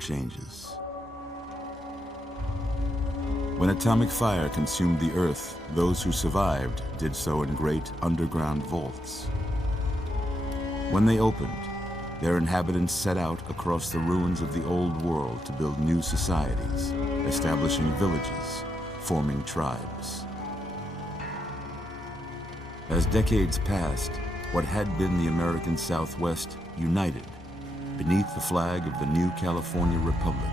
changes. When atomic fire consumed the Earth, those who survived did so in great underground vaults. When they opened, their inhabitants set out across the ruins of the old world to build new societies, establishing villages, forming tribes. As decades passed, what had been the American Southwest united beneath the flag of the new California Republic,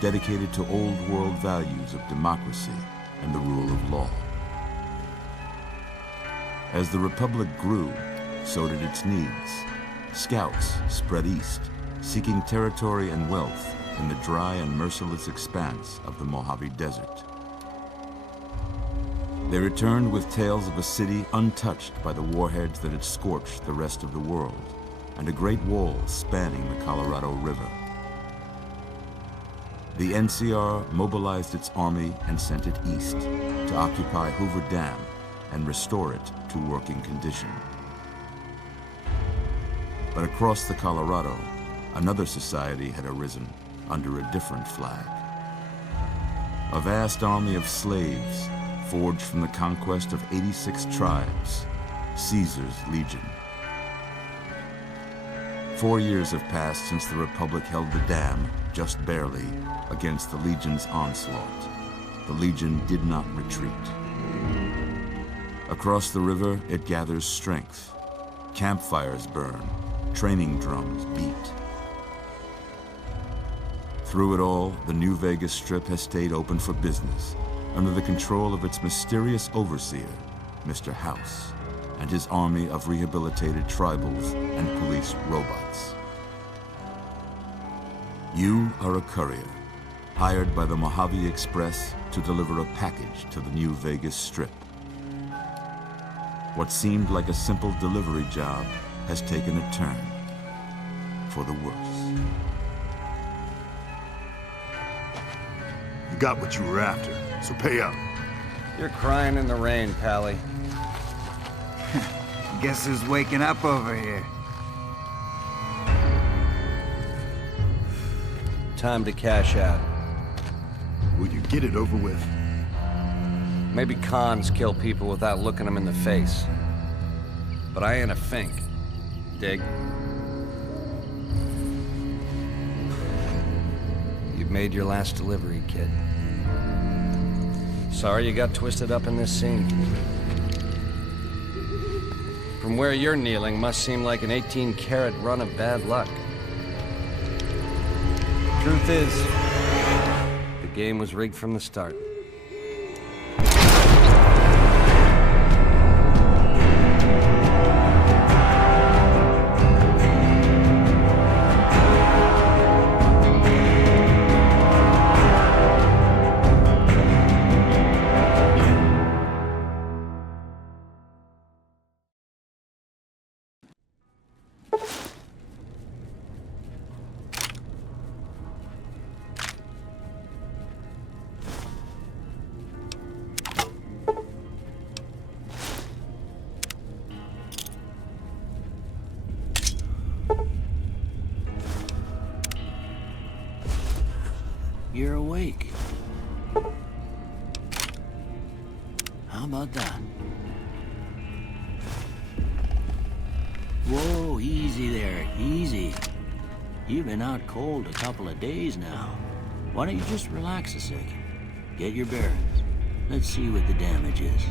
dedicated to old world values of democracy and the rule of law. As the Republic grew, so did its needs. Scouts spread east, seeking territory and wealth in the dry and merciless expanse of the Mojave Desert. They returned with tales of a city untouched by the warheads that had scorched the rest of the world, and a great wall spanning the Colorado River. The NCR mobilized its army and sent it east to occupy Hoover Dam and restore it to working condition. But across the Colorado, another society had arisen under a different flag. A vast army of slaves forged from the conquest of 86 tribes, Caesar's Legion. 4 years have passed since the Republic held the dam, just barely, against the Legion's onslaught. The Legion did not retreat. Across the river, it gathers strength. Campfires burn, training drums beat. Through it all, the New Vegas Strip has stayed open for business, under the control of its mysterious overseer, Mr. House, and his army of rehabilitated tribals and police robots. You are a courier, hired by the Mojave Express to deliver a package to the New Vegas Strip. What seemed like a simple delivery job has taken a turn for the worse. You got what you were after, so pay up. You're crying in the rain, Pally. Guess who's waking up over here? Time to cash out. Will you get it over with? Maybe cons kill people without looking them in the face. But I ain't a fink. Dig? You've made your last delivery, kid. Sorry you got twisted up in this scene. From where you're kneeling must seem like an 18-carat run of bad luck. Truth is, the game was rigged from the start. You're awake. How about that? Whoa, easy there, easy. You've been out cold a couple of days now. Why don't you just relax a second? Get your bearings. Let's see what the damage is.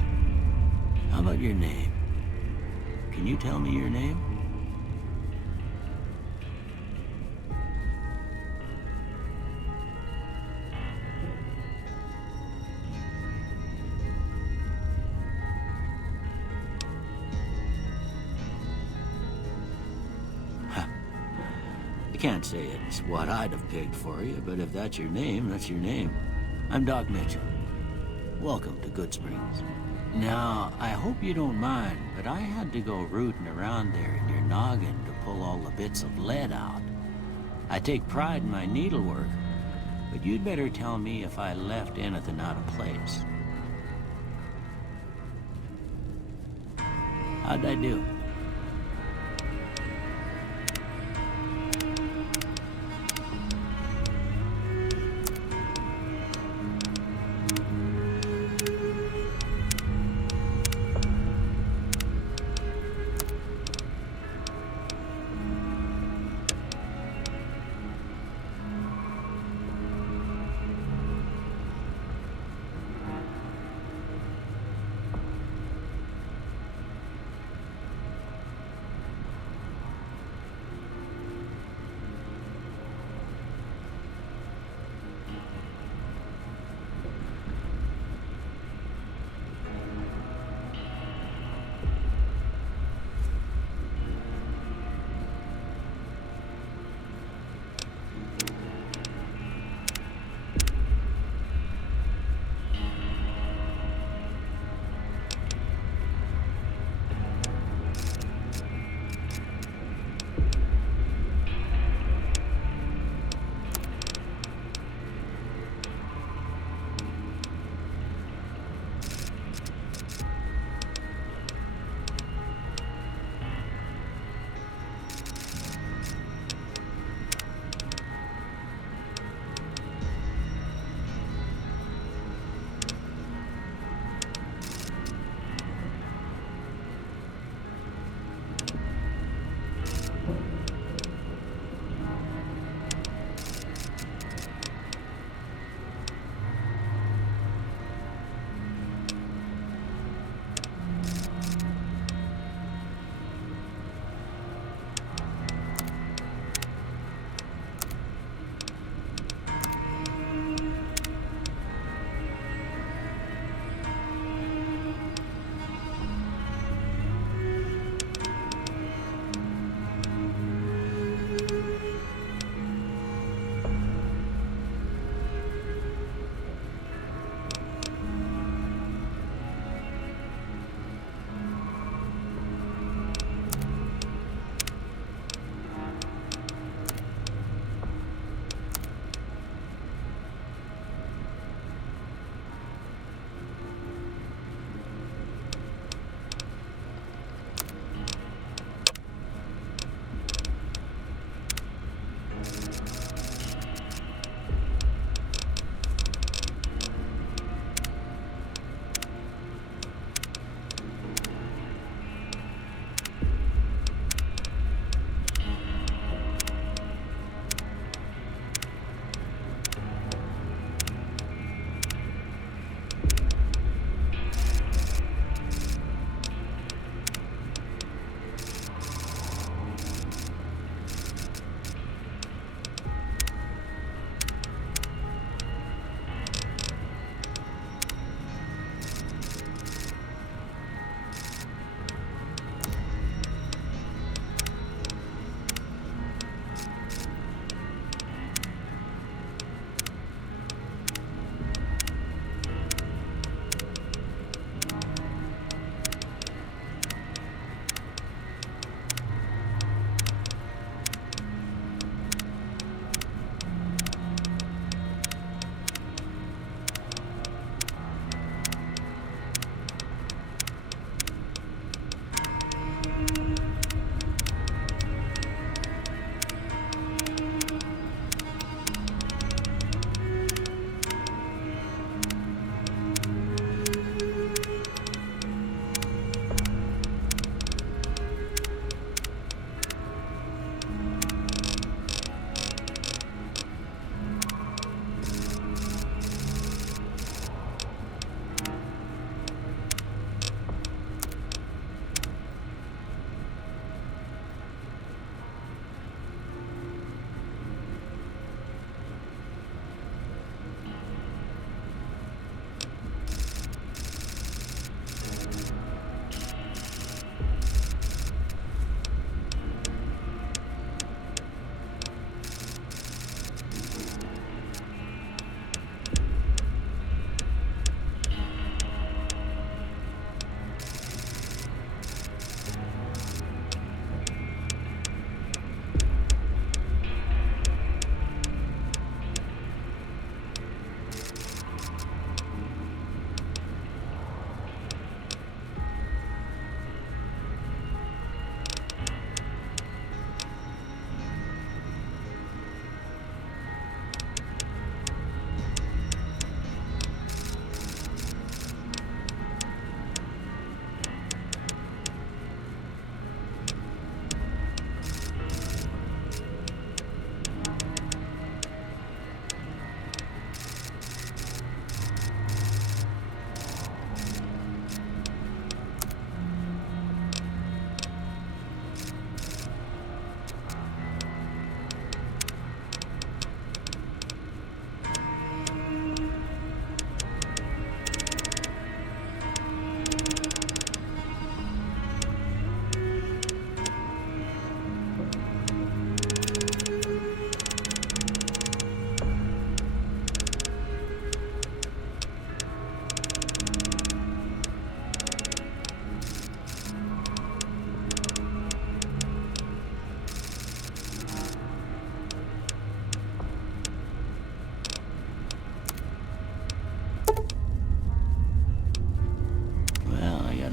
How about your name? Can you tell me your name? I can't say it's what I'd have picked for you, but if that's your name, that's your name. I'm Doc Mitchell. Welcome to Goodsprings. Now, I hope you don't mind, but I had to go rooting around there in your noggin to pull all the bits of lead out. I take pride in my needlework, but you'd better tell me if I left anything out of place. How'd I do?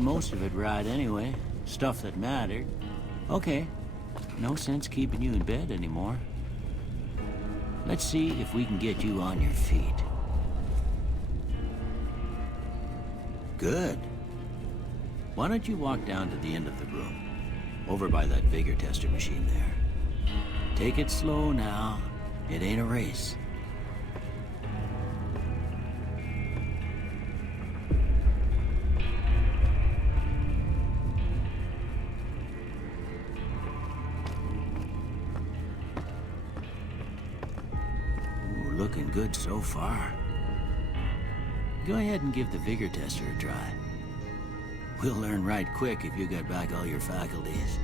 most of it right anyway. Stuff that mattered. Okay, no sense keeping you in bed anymore. Let's see if we can get you on your feet. Good. Why don't you walk down to the end of the room, over by that vigor tester machine there. Take it slow now. It ain't a race. Ooh, looking good so far. Go ahead and give the vigor tester a try. We'll learn right quick if you got back all your faculties.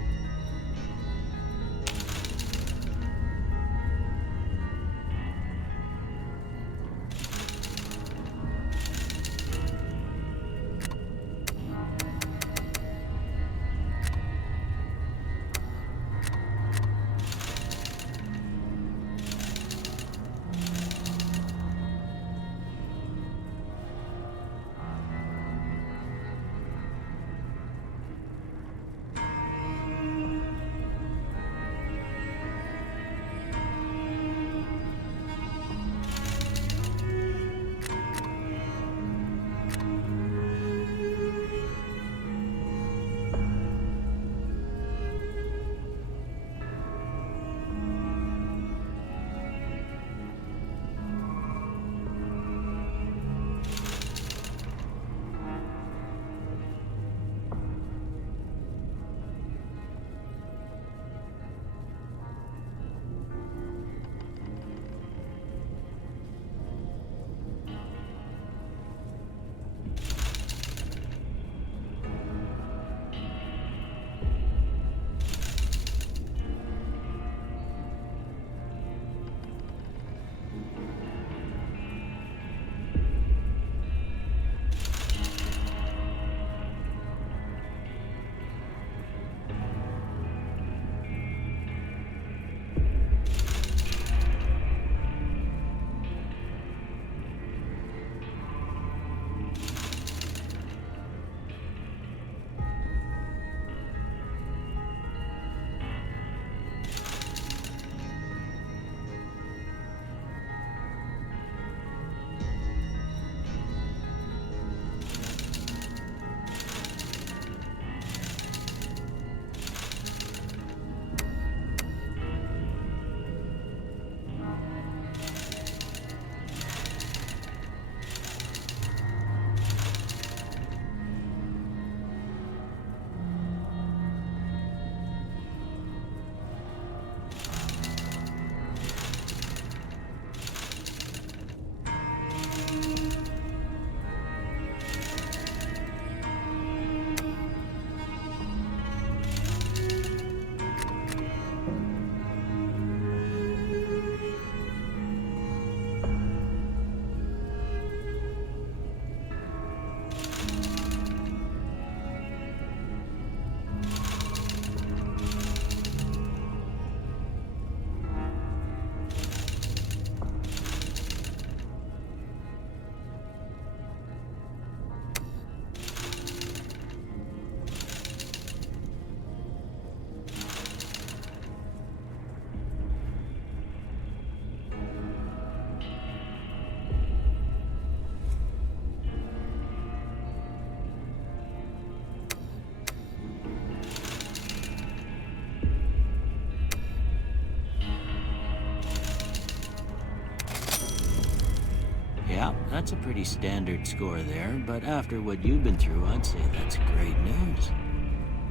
Yeah, that's a pretty standard score there, but after what you've been through, I'd say that's great news.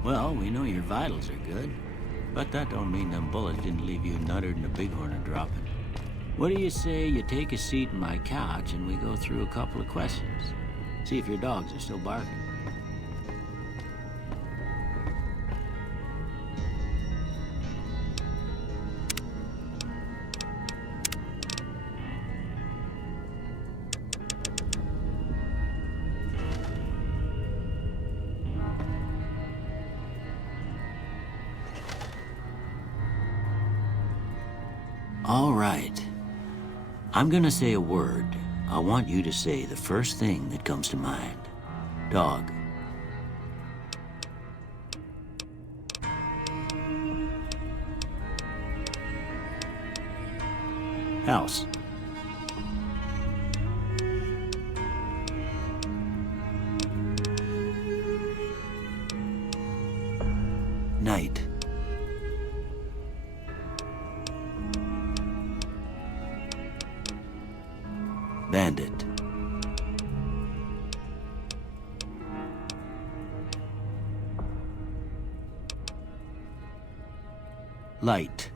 Well, we know your vitals are good, but that don't mean them bullets didn't leave you nuttered and a bighorn a dropping. What do you say you take a seat in my couch and we go through a couple of questions? See if your dogs are still barking. All right. I'm gonna say a word. I want you to say the first thing that comes to mind. Dog. House. Night. Bandit. Light.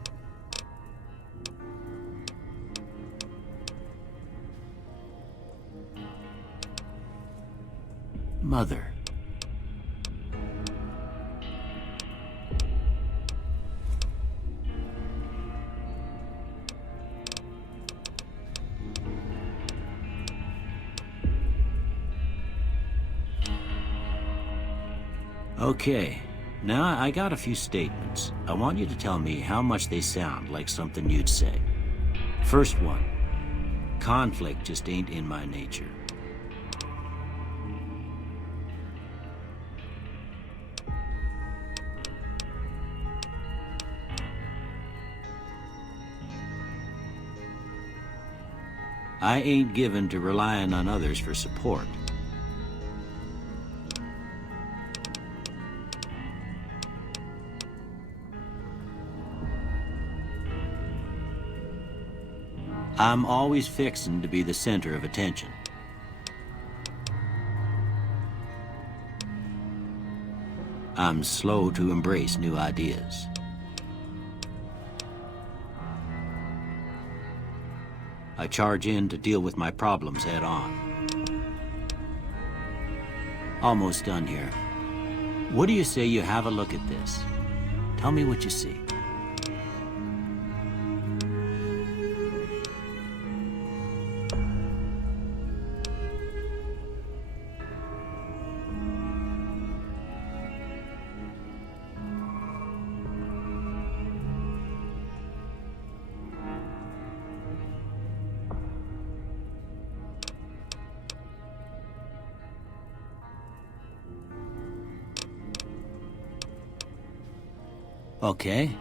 Mother. Okay, now I got a few statements. I want you to tell me how much they sound like something you'd say. First one, conflict just ain't in my nature. I ain't given to relying on others for support. I'm always fixin' to be the center of attention. I'm slow to embrace new ideas. I charge in to deal with my problems head on. Almost done here. What do you say you have a look at this? Tell me what you see. Okay.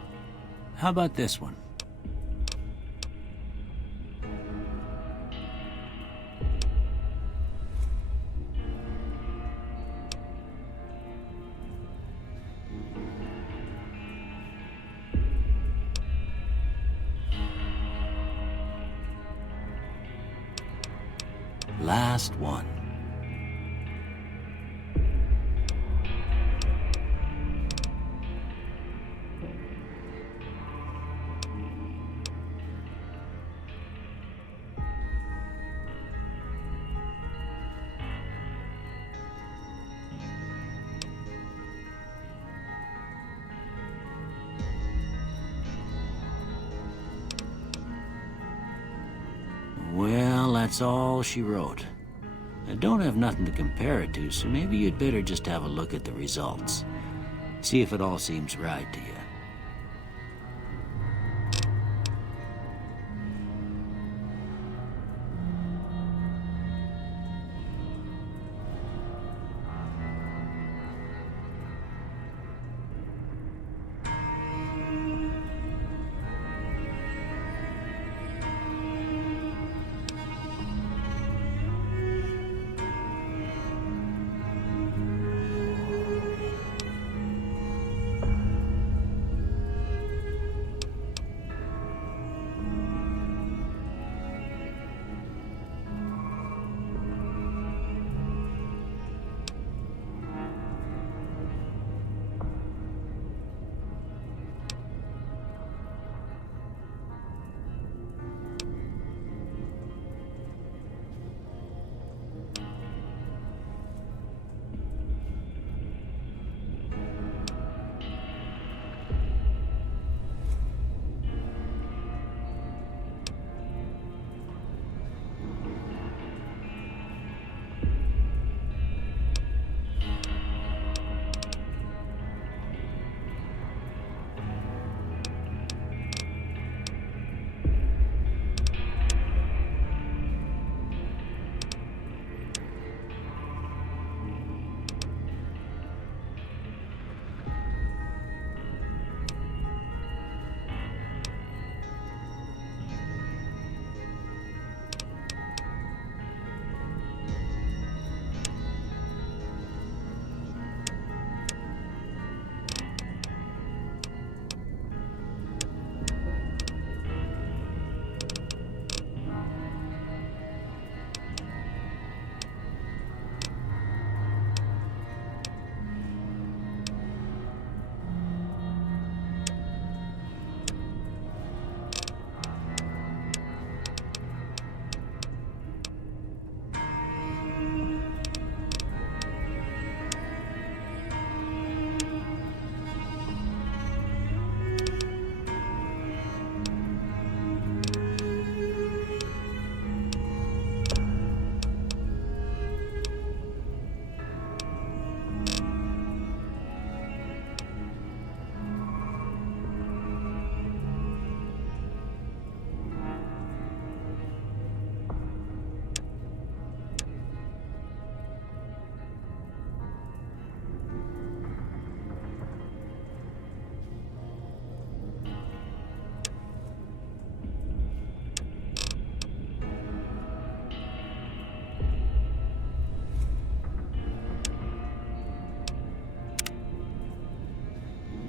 How about this one? Last one. Well, that's all she wrote. I don't have nothing to compare it to, so maybe you'd better just have a look at the results. See if it all seems right to you.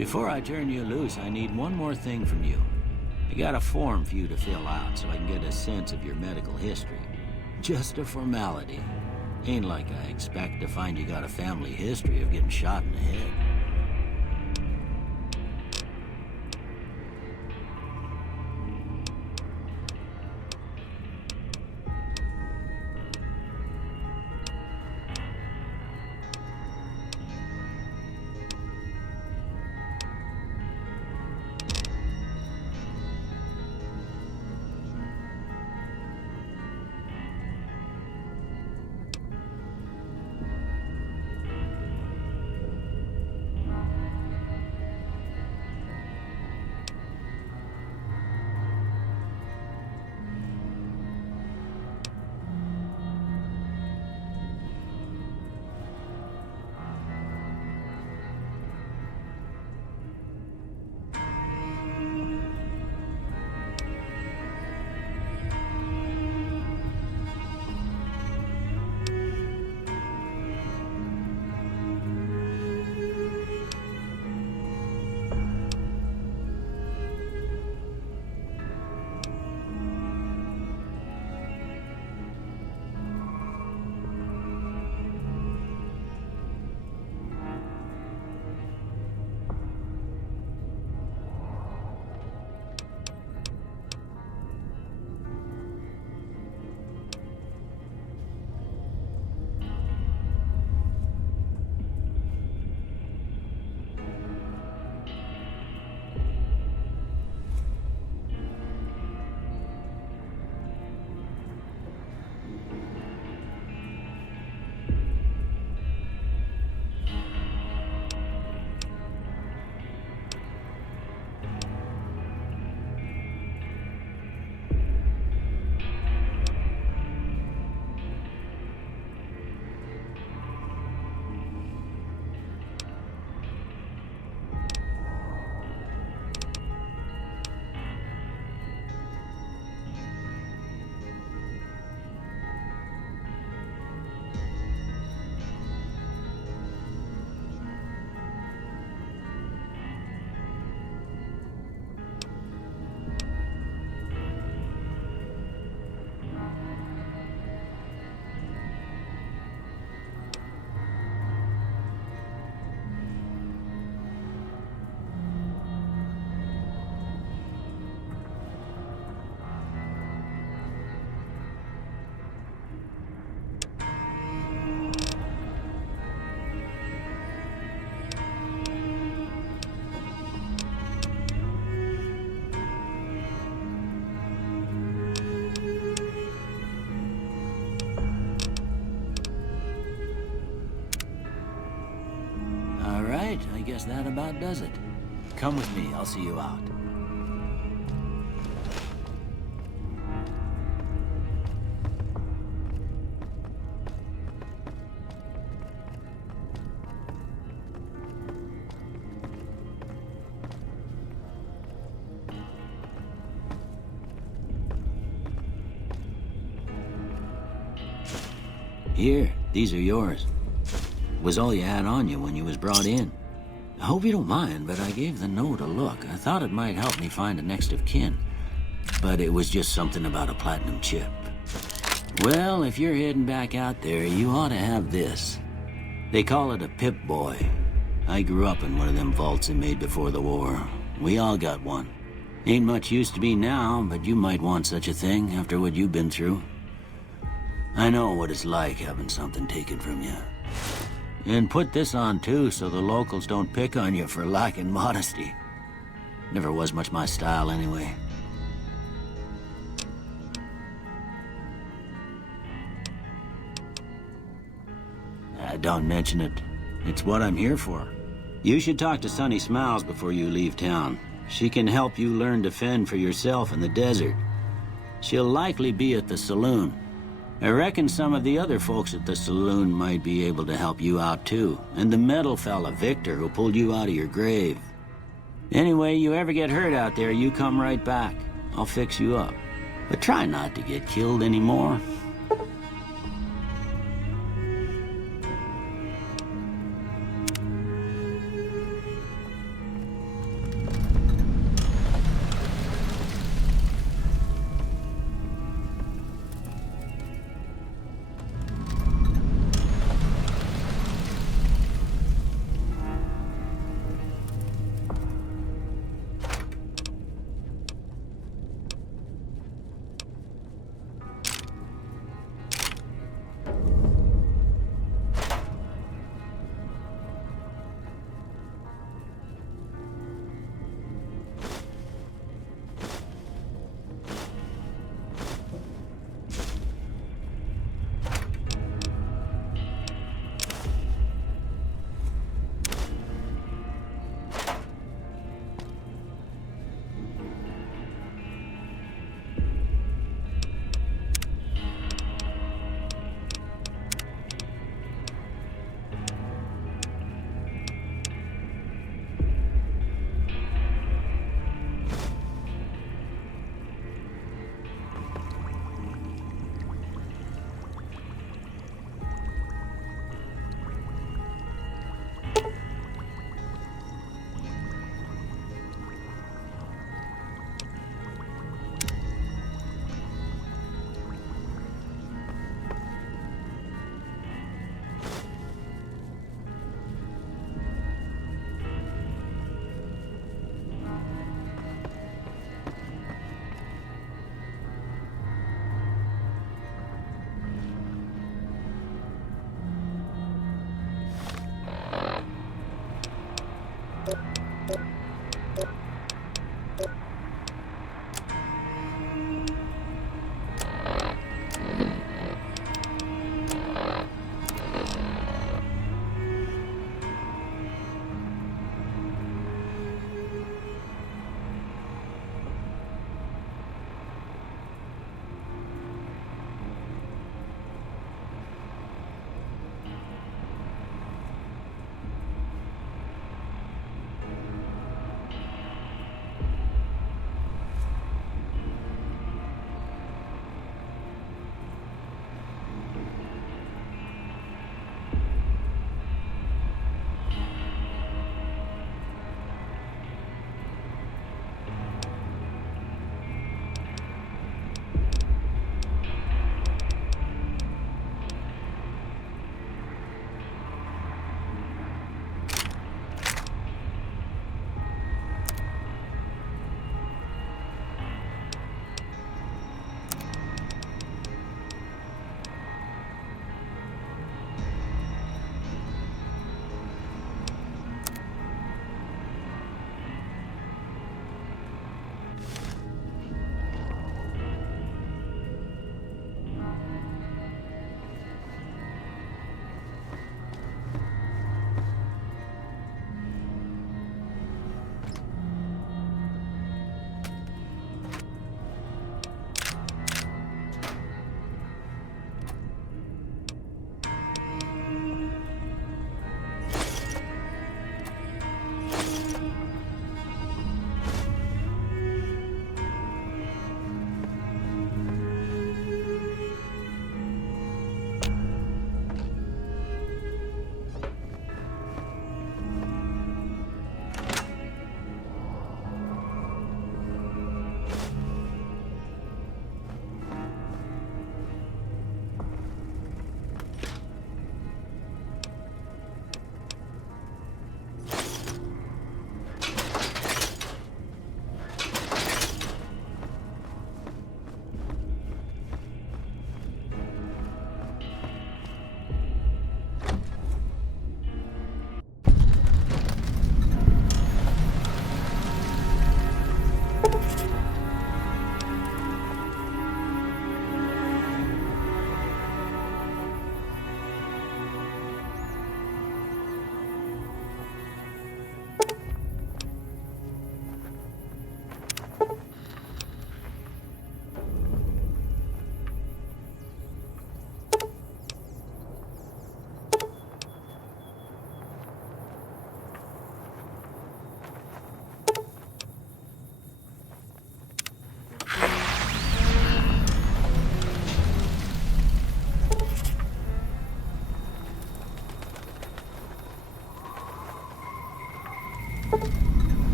Before I turn you loose, I need one more thing from you. I got a form for you to fill out so I can get a sense of your medical history. Just a formality. Ain't like I expect to find you got a family history of getting shot in the head. I guess that about does it. Come with me, I'll see you out. Here, these are yours. Was all you had on you when you was brought in. I hope you don't mind, but I gave the note a look. I thought it might help me find a next of kin. But it was just something about a platinum chip. Well, if you're heading back out there, you ought to have this. They call it a Pip-Boy. I grew up in one of them vaults they made before the war. We all got one. Ain't much use to be now, but you might want such a thing after what you've been through. I know what it's like having something taken from you. And put this on too, so the locals don't pick on you for lacking modesty. Never was much my style anyway. Don't mention it. It's what I'm here for. You should talk to Sunny Smiles before you leave town. She can help you learn to fend for yourself in the desert. She'll likely be at the saloon. I reckon some of the other folks at the saloon might be able to help you out too. And the metal fella, Victor, who pulled you out of your grave. Anyway, you ever get hurt out there, you come right back. I'll fix you up. But try not to get killed anymore.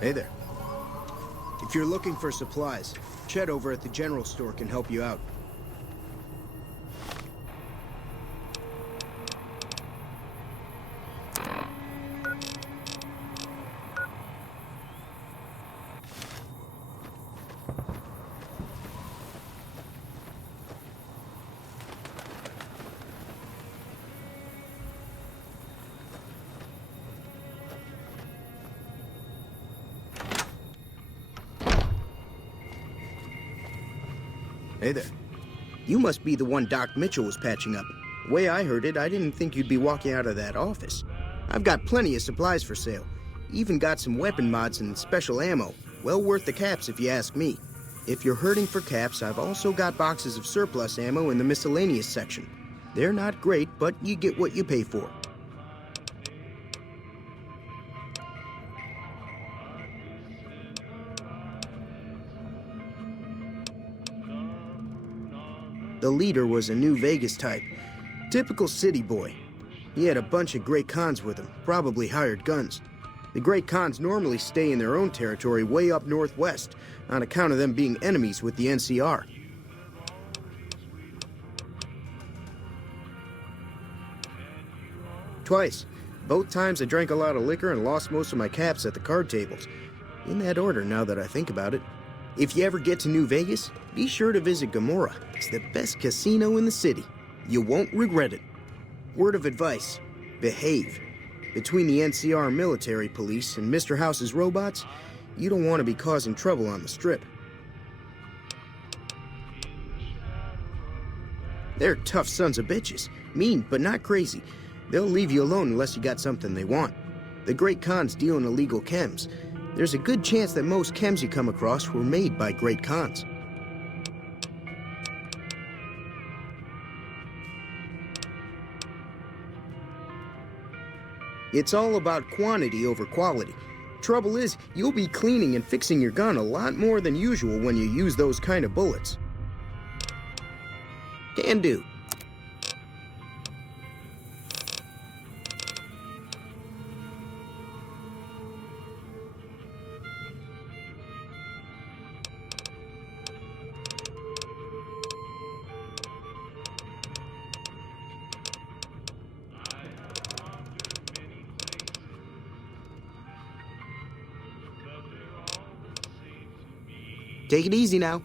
Hey there. If you're looking for supplies, Chet over at the general store can help you out. Hey there. You must be the one Doc Mitchell was patching up. The way I heard it, I didn't think you'd be walking out of that office. I've got plenty of supplies for sale. Even got some weapon mods and special ammo. Well worth the caps if you ask me. If you're hurting for caps, I've also got boxes of surplus ammo in the miscellaneous section. They're not great, but you get what you pay for. The leader was a New Vegas type. Typical city boy. He had a bunch of Great Khans with him, probably hired guns. The Great Khans normally stay in their own territory way up northwest, on account of them being enemies with the NCR. Twice. Both times I drank a lot of liquor and lost most of my caps at the card tables. In that order, now that I think about it. If you ever get to New Vegas, be sure to visit Gomorrah. It's the best casino in the city. You won't regret it. Word of advice, behave. Between the NCR military police and Mr. House's robots, you don't want to be causing trouble on the Strip. They're tough sons of bitches. Mean, but not crazy. They'll leave you alone unless you got something they want. The Great Khans deal in illegal chems. There's a good chance that most chems you come across were made by Great Khans. It's all about quantity over quality. Trouble is, you'll be cleaning and fixing your gun a lot more than usual when you use those kind of bullets. Can do. Take it easy now.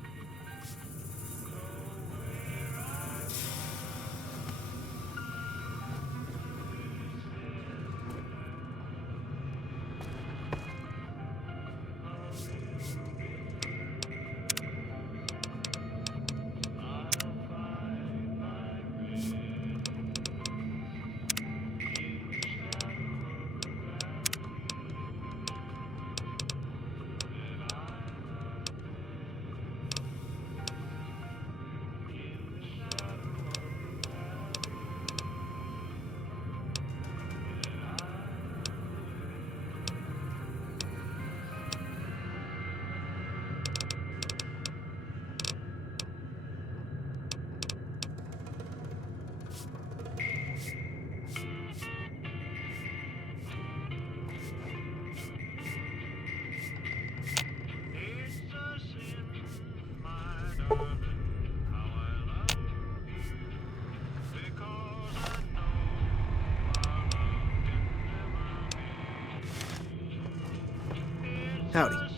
Howdy.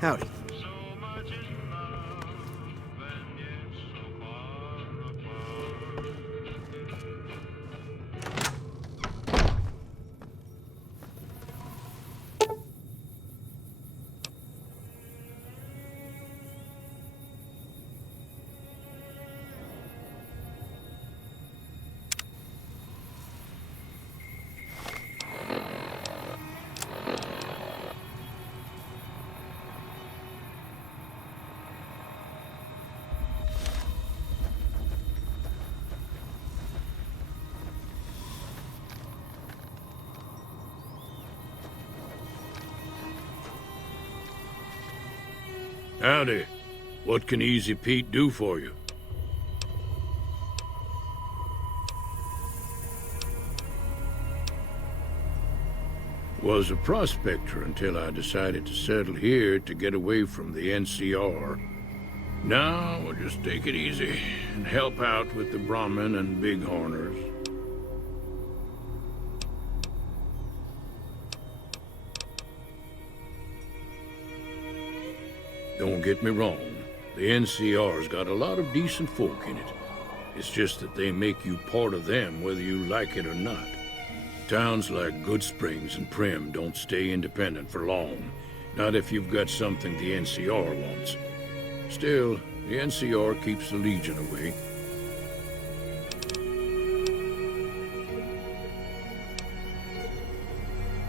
Howdy. Howdy. What can Easy Pete do for you? Was a prospector until I decided to settle here to get away from the NCR. Now, we'll just take it easy and help out with the Brahmin and Bighorners. Don't get me wrong, the NCR's got a lot of decent folk in it. It's just that they make you part of them whether you like it or not. Towns like Goodsprings and Primm don't stay independent for long, not if you've got something the NCR wants. Still, the NCR keeps the Legion away.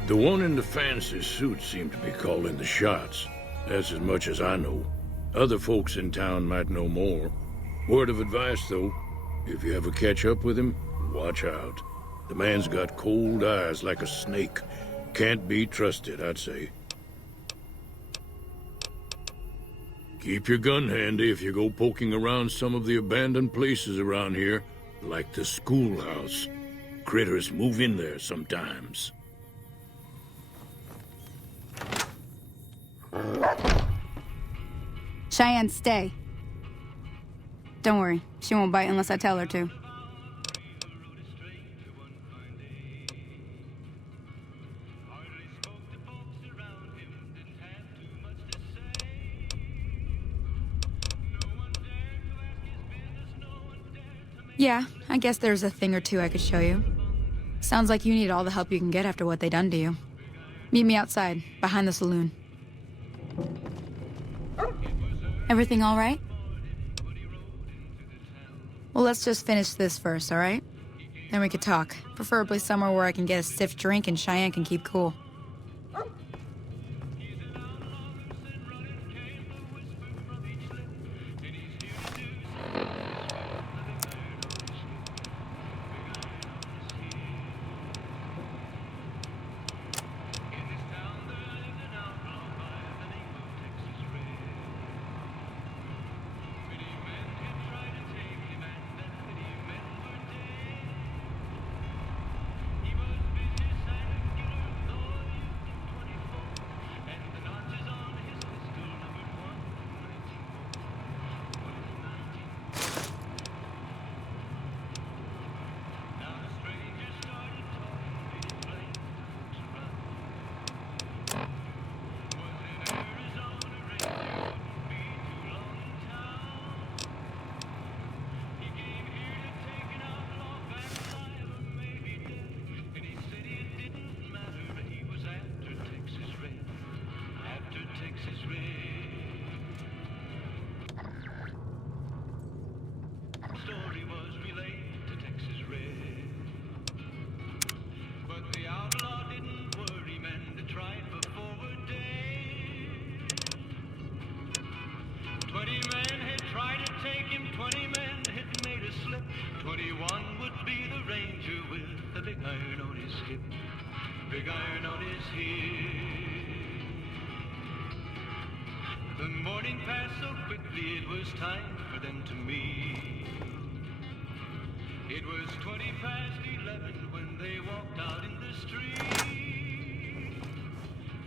The one in the fancy suit seemed to be calling the shots. That's as much as I know. Other folks in town might know more. Word of advice, though, if you ever catch up with him, watch out. The man's got cold eyes like a snake. Can't be trusted, I'd say. Keep your gun handy if you go poking around some of the abandoned places around here, like the schoolhouse. Critters move in there sometimes. Cheyenne, stay. Don't worry, she won't bite unless I tell her to. Yeah, I guess there's a thing or two I could show you. Sounds like you need all the help you can get after what they done to you. Meet me outside, behind the saloon. Everything all right? Well, let's just finish this first, all right? Then we could talk. Preferably somewhere where I can get a stiff drink and Cheyenne can keep cool. Big iron on his hip. The morning passed so quickly, it was time for them to meet. It was 11:20 when they walked out in the street.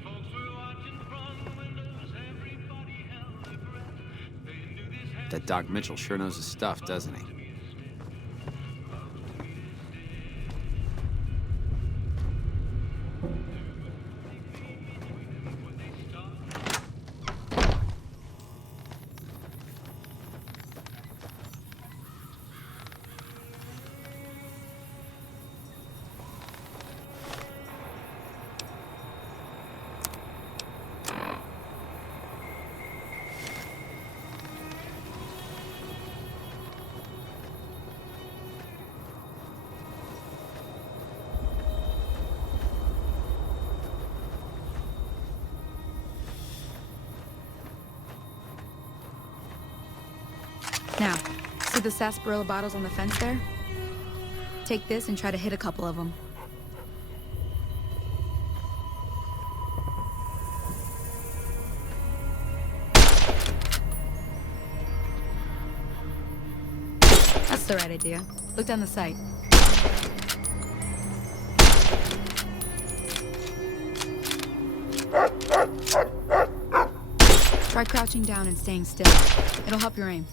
Folks were watching from the windows, everybody held their breath. They knew this had That Doc Mitchell sure knows his stuff, doesn't he? Now, see the sarsaparilla bottles on the fence there? Take this and try to hit a couple of them. That's the right idea. Look down the sight. Try crouching down and staying still. It'll help your aim.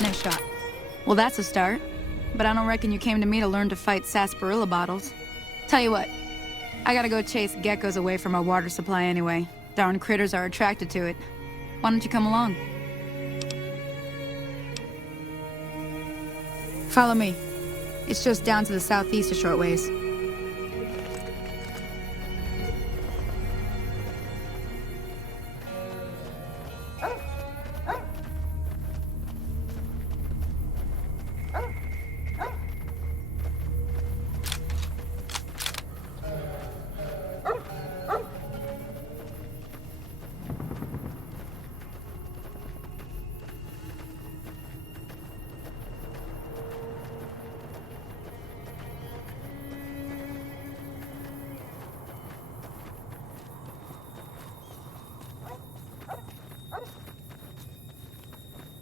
Nice shot. Well, that's a start. But I don't reckon you came to me to learn to fight sarsaparilla bottles. Tell you what, I gotta go chase geckos away from our water supply anyway. Darn critters are attracted to it. Why don't you come along? Follow me. It's just down to the southeast a short ways.